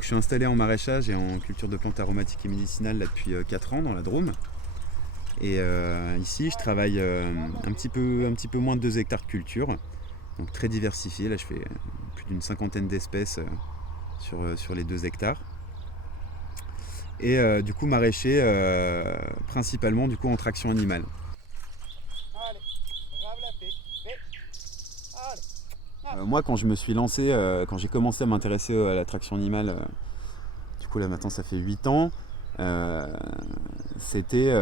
Donc je suis installé en maraîchage et en culture de plantes aromatiques et médicinales là, depuis 4 ans dans la Drôme. Et ici je travaille un petit peu moins de 2 hectares de culture, donc très diversifié. Là je fais plus d'une 50aine d'espèces sur les 2 hectares. Et du coup maraîcher principalement du coup en traction animale. Moi quand je me suis lancé, quand j'ai commencé à m'intéresser à la traction animale, du coup là maintenant ça fait 8 ans, c'était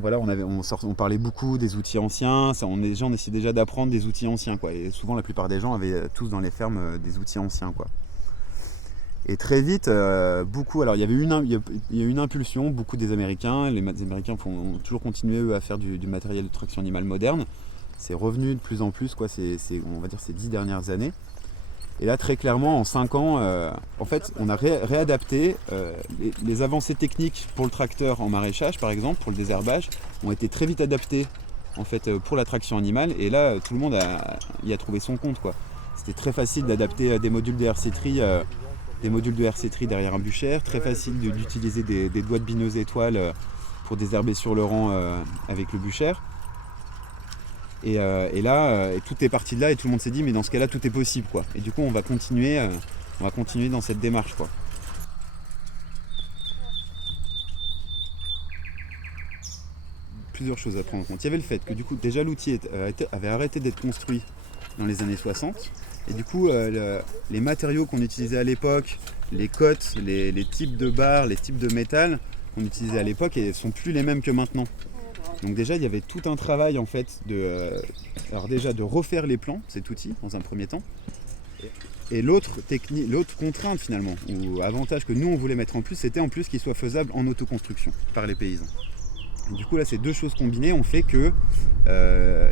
voilà, on parlait beaucoup des outils anciens, on essayait déjà d'apprendre des outils anciens quoi. Et souvent la plupart des gens avaient tous dans les fermes des outils anciens quoi. Et très vite, beaucoup, alors il y a eu une impulsion, beaucoup des Américains, les Américains ont toujours continué eux, à faire du matériel de traction animale moderne. C'est revenu de plus en plus, quoi, on va dire ces 10 dernières années. Et là, très clairement, en 5 ans, en fait, on a réadapté les avancées techniques pour le tracteur en maraîchage, par exemple, pour le désherbage, ont été très vite adaptées en fait, pour la traction animale. Et là, tout le monde y a trouvé son compte, quoi. C'était très facile d'adapter des modules de RC-Tri derrière un bûcher, très facile d'utiliser des doigts de bineuse étoile pour désherber sur le rang avec le bûcher. Et là, tout est parti de là et tout le monde s'est dit mais dans ce cas-là tout est possible quoi. Et du coup on va continuer dans cette démarche quoi. Plusieurs choses à prendre en compte. Il y avait le fait que du coup déjà l'outil avait arrêté d'être construit dans les années 60. Et du coup les matériaux qu'on utilisait à l'époque, les cottes, les types de barres, les types de métal qu'on utilisait à l'époque ne sont plus les mêmes que maintenant. Donc déjà il y avait tout un travail en fait alors déjà de refaire les plans, cet outil dans un premier temps. Et l'autre contrainte finalement, ou avantage que nous on voulait mettre en plus, c'était en plus qu'il soit faisable en autoconstruction par les paysans. Et du coup là ces deux choses combinées ont fait que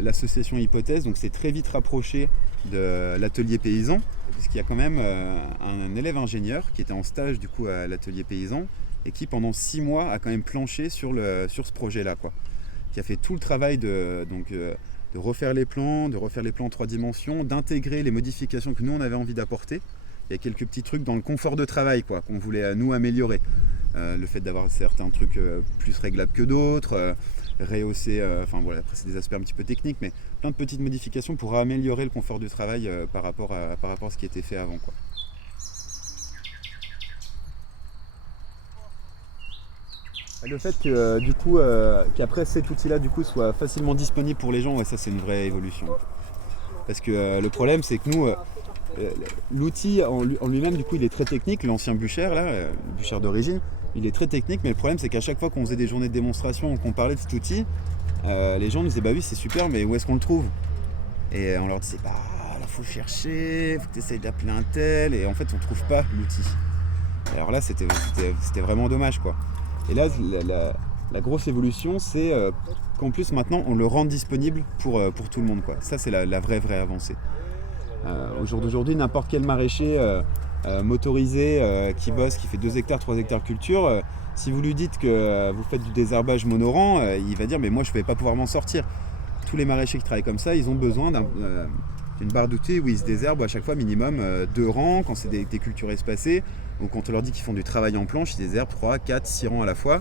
l'association Hypothèse donc s'est très vite rapprochée de l'atelier paysan, puisqu'il y a quand même un élève ingénieur qui était en stage du coup à l'atelier paysan et qui pendant 6 mois a quand même planché sur ce projet là quoi. Qui a fait tout le travail de refaire les plans, en 3 dimensions, d'intégrer les modifications que nous on avait envie d'apporter. Il y a quelques petits trucs dans le confort de travail quoi, qu'on voulait nous améliorer. Le fait d'avoir certains trucs plus réglables que d'autres, rehausser, enfin voilà, après c'est des aspects un petit peu techniques, mais plein de petites modifications pour améliorer le confort du travail par rapport à ce qui était fait avant quoi. Le fait que du coup qu'après cet outil là du coup soit facilement disponible pour les gens, ouais, ça c'est une vraie évolution. Parce que le problème c'est que nous l'outil en lui-même du coup il est très technique, l'ancien bûcher là, le bûcher d'origine, il est très technique, mais le problème c'est qu'à chaque fois qu'on faisait des journées de démonstration, qu'on parlait de cet outil, les gens nous disaient bah oui c'est super mais où est-ce qu'on le trouve? Et on leur disait bah là faut chercher, faut que tu essayes d'appeler un tel, et en fait on trouve pas l'outil. Alors là c'était vraiment dommage quoi. Et là, la grosse évolution, c'est qu'en plus, maintenant, on le rend disponible pour tout le monde, quoi. Ça, c'est la vraie avancée. Au jour d'aujourd'hui, n'importe quel maraîcher motorisé qui bosse, qui fait 2 hectares, 3 hectares culture, si vous lui dites que vous faites du désherbage monorang, il va dire « mais moi, je ne vais pas pouvoir m'en sortir ». Tous les maraîchers qui travaillent comme ça, ils ont besoin d'une barre d'outils où ils se désherbent à chaque fois minimum 2 rangs, quand c'est des cultures espacées, ou quand on leur dit qu'ils font du travail en planche, ils désherbent 3, 4, 6 rangs à la fois.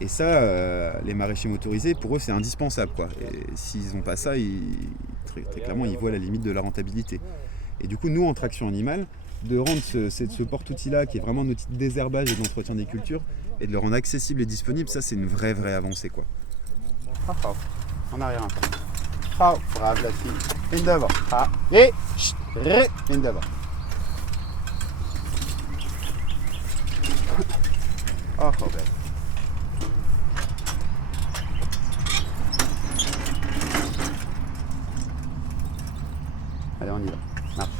Et ça, les maraîchers motorisés, pour eux, c'est indispensable, quoi. Et s'ils n'ont pas ça, très clairement, ils voient la limite de la rentabilité. Et du coup, nous, en traction animale, de rendre ce porte-outil-là, qui est vraiment un outil de désherbage et d'entretien des cultures, et de le rendre accessible et disponible, ça, c'est une vraie avancée, quoi. En arrière un peu. Brave la fille. Une d'avant. Et une d'avant. Oh, belle. Allez, on y va. Marche.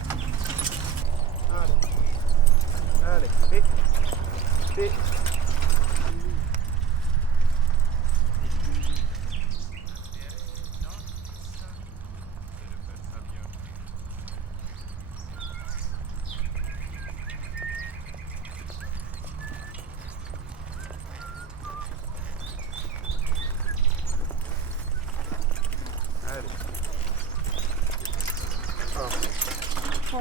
Allez. Et. Allez. Oh.